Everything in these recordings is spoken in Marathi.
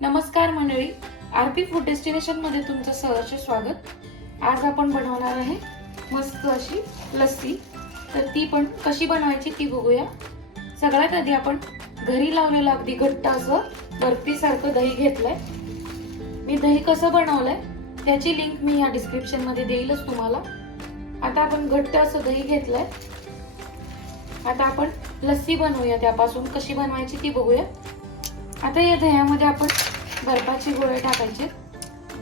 नमस्कार मंडळी, आरपी फूड डेस्टिनेशन मध्ये तुमचं सहर्ष स्वागत। आज आपण बनवणार आहे मस्त अशी लस्सी। तर ती पण कशी बनवायची ती बघूया। सगळ्यात आधी आपण घरी लावलेलं अगदी घट्ट असं बर्फी सारखं दही घेतलंय। मी दही कसं बनवलंय त्याची लिंक मी या डिस्क्रिप्शन मध्ये देईलच तुम्हाला। आता आपण घट्ट असं दही घेतलंय। आता आपण लस्सी बनवूया, त्यापासून कशी बनवायची ती बघूया। आता या दह्यामध्ये आपण बर्फाचे गोळे टाकायचे।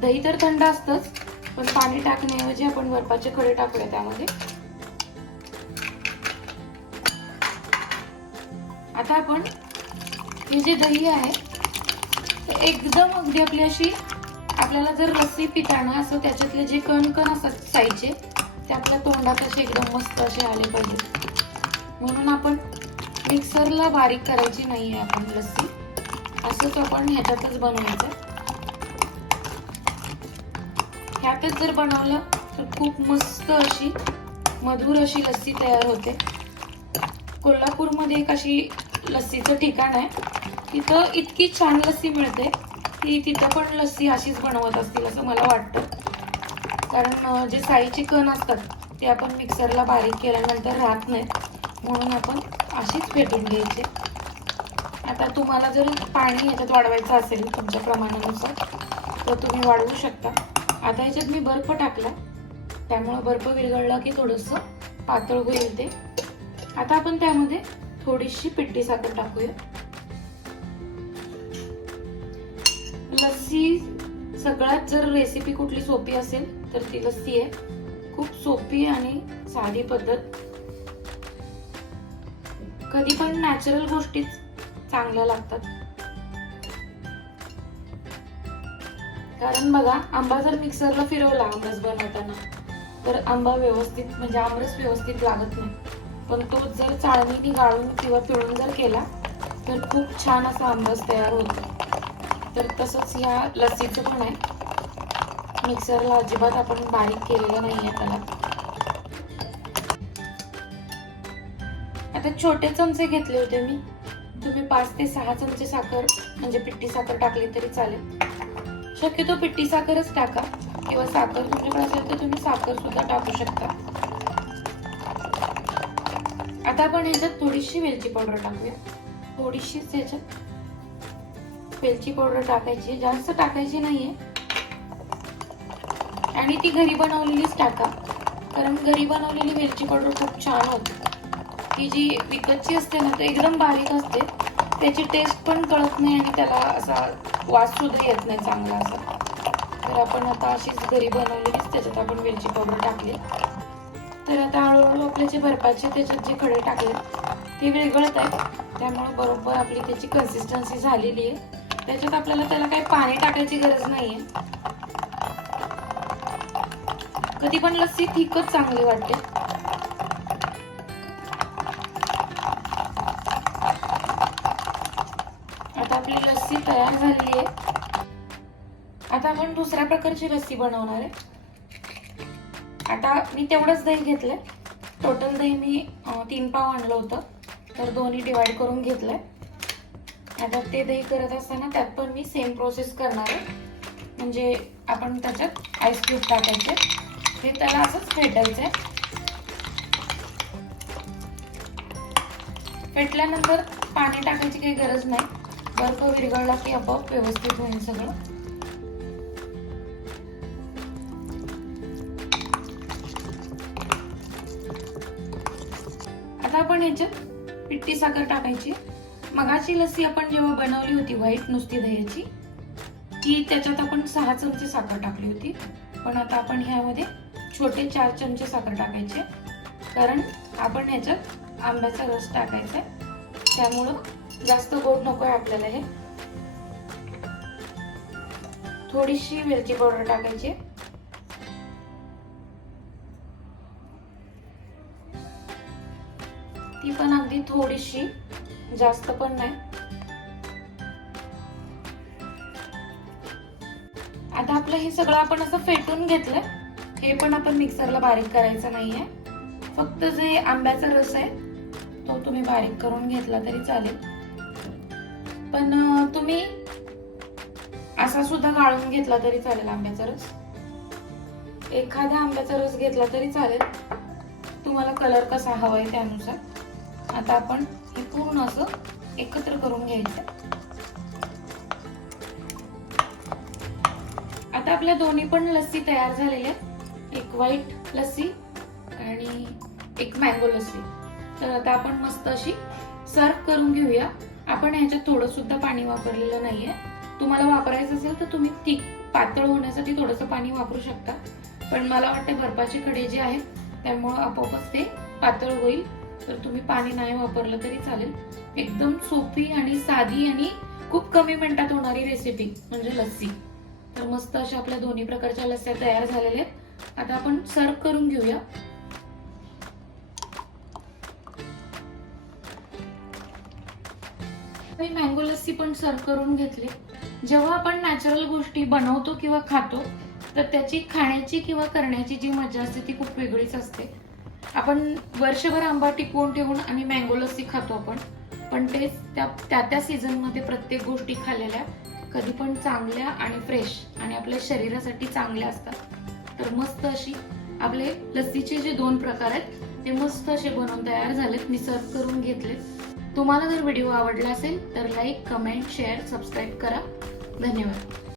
दही तर थंड असतंच, पण पाणी टाकण्याऐवजी आपण बर्फाचे खडे टाकूया त्यामध्ये। आता आपण हे जे दही आहे ते एकदम अगदी आपली अशी, आपल्याला जर लस्सी पिताना असं त्याच्यातले जे कण कण असतात साईडचे ते आपल्या तोंडात असे एकदम मस्त असे आले पाहिजे। म्हणून आपण मिक्सरला बारीक करायची नाहीये आपण लस्सी, असंच आपण ह्याच्यातच बनवायचं। ह्यातच जर बनवलं तर खूप मस्त अशी मधुर अशी लस्सी तयार होते। कोल्हापूरमध्ये एक अशी लस्सीचं ठिकाण आहे, तिथं इतकी छान लस्सी मिळते की तिथं पण लस्सी अशीच बनवत असतील असं मला वाटतं। कारण जे साईचे कण असतात ते आपण मिक्सरला बारीक केल्यानंतर राहत नाहीत, म्हणून आपण अशीच फेटून घ्यायची। आता तुम्हाला जर पाणी ह्याच्यात वाढवायचं असेल तुमच्या प्रमाणानुसार तर तुम्ही वाढवू शकता। आता ह्याच्यात मी बर्फ टाकला, त्यामुळे बर्फ विरघळला की थोडंसं पातळ होईल ते। आता आपण त्यामध्ये थोडीशी पिठी साखर टाकूया। लस्सी सगळ्यात जर रेसिपी कुठली सोपी असेल तर ती लस्सी आहे। खूप सोपी आणि साधी पद्धत। कधी पण नॅचरल गोष्टीच चांगल्या लागतात। कारण बघा, आंबा जर मिक्सरला फिरवला आमरस बनवताना तर आंबा व्यवस्थित म्हणजे आमरस व्यवस्थित लागत नाही, पण तो जर चाळणीने गाळून किंवा पिळून जर केला तर खूप छान असा आमरस तयार होतो। तर तसंच या लस्सीचं पण आहे, मिक्सरला अजिबात आपण बारीक केलेलं नाहीये त्याला। आता छोटे चमचे घेतले होते मी, तुम्ही 5 ते 6 चमचे साखर म्हणजे पिठी साखर टाकली तरी चालेल। शक्यतो पिठी साखरच टाका, किंवा साखर तुमच्याकडे असेल तर तुम्ही साखर सुद्धा टाकू शकता। आता आपण ह्याच्यात थोडीशी वेलची पावडर टाकूया। थोडीशीच ह्याच्यात वेलची पावडर टाकायची, जास्त टाकायची नाहीये। आणि ती घरी बनवलेलीच टाका, कारण घरी बनवलेली वेलची पावडर खूप छान होते। ती जी विकतची असते ना, ते एकदम बारीक असते, त्याची टेस्ट पण कळत नाही आणि त्याला असा वास सुद्धा येत नाही चांगला असा। तर आपण आता अशीच घरी बनवलेलीच त्याच्यात आपण वेलची पावडर टाकली। तर आता हळूहळू आपले जे बर्फाचे त्याच्यात जे खडे टाकले ते विरघळत आहे, त्यामुळे बरोबर आपली त्याची कन्सिस्टन्सी झालेली आहे। त्याच्यात आपल्याला त्याला काही पाणी टाकायची गरज नाहीये। कधी पण लस्सी थिकच चांगली वाटते। आता आपली लस्सी तयार झालेली आहे। आता आपण दुसऱ्या प्रकारची लस्सी बनवणार आहे। आता मी तेवढंच दही घेतलंय, टोटल दही मी 3 पाव आणलं होतं, तर दोन्ही डिवाइड करून घेतलंय। आता ते दही करत असताना त्यात पण मी सेम प्रोसेस करणार आहे, म्हणजे आपण त्याच्यात आईस क्यूब टाकायचे, हे त्याला असंच फेटायचंय। फेटल्यानंतर पाणी टाकायची काही गरज नाही, बर्फ विरघळला की आपोआप व्यवस्थित होईल सगळं। आता आपण ह्याच्यात पिठी साखर टाकायची। मगाची लस्सी आपण जेव्हा बनवली होती व्हाईट नुसती दह्याची, ती त्याच्यात आपण 6 चमचे साखर टाकली होती, पण आता आपण ह्यामध्ये छोटे 4 चमचे साखर टाकायचे, कारण आपण ह्याच्यात आंब्याचा रस टाकायचा आहे, त्यामुळं जास्त गोड नकोय आपल्याला। हे थोडीशी वेलची पावडर टाकायची, ती पण अगदी थोडीशी, जास्त पण नाही। आता आपलं हे सगळं आपण असं फेटून घेतलंय, हे पण आपण मिक्सरला बारीक करायचं नाहीये, फक्त जे आंब्याचा रस आहे तो तुम्ही बारीक करून घेतला तरी चालेल। पण तुम्ही असा सुद्धा गाळून घेतला तरी चालेल आंब्याचा रस, एखादा आंब्याचा रस घेतला तरी चालेल, तुम्हाला कलर कसा हवाय त्यानुसार। आता आपण हे पूर्ण असं एकत्र करून घ्यायचं। आता आपल्या दोन्ही पण लस्सी तयार झालेल्या, एक व्हाईट लस्सी आणि एक मँगो लस्सी। तर आता आपण मस्त अशी सर्व करून घेऊया। आपण ह्याच्यात थोडं सुद्धा पाणी वापरलेलं नाहीये, तुम्हाला वापरायचं असेल तर तुम्ही ती पातळ होण्यासाठी थोडंसं पाणी वापरू शकता, पण मला वाटतं बर्फाचे खडे जे आहेत त्यामुळे आपोआपच ते पातळ होईल, तर तुम्ही पाणी नाही वापरलं तरी चालेल। एकदम सोपी आणि साधी आणि खूप कमी मिनिटात होणारी रेसिपी म्हणजे लस्सी। तर मस्त अशा आपल्या दोन्ही प्रकारच्या लस्स्या तयार झालेल्या आहेत। आता आपण सर्व करून घेऊया। मँगो लस्सी पण सर्व करून घेतली। जेव्हा आपण नॅचरल गोष्टी बनवतो किंवा खातो तर त्याची खाण्याची किंवा करण्याची जी मजा असते ती खूप वेगळीच असते। आपण वर्षभर आंबा टिकवून ठेवून आणि मँगो लस्सी खातो आपण, पण ते त्या सीझन मध्ये प्रत्येक गोष्टी खाल्लेल्या कधी पण चांगल्या आणि फ्रेश आणि आपल्या शरीरासाठी चांगल्या असतात। तर मस्त अशी आपले लस्सीचे जे दोन प्रकार आहेत ते मस्त असे बनवून तयार झालेत, मी सर्व करून घेतलेत। तुम्हाला जर व्हिडिओ आवडला असेल तर लाईक, कमेंट, शेअर, सबस्क्राईब करा। धन्यवाद।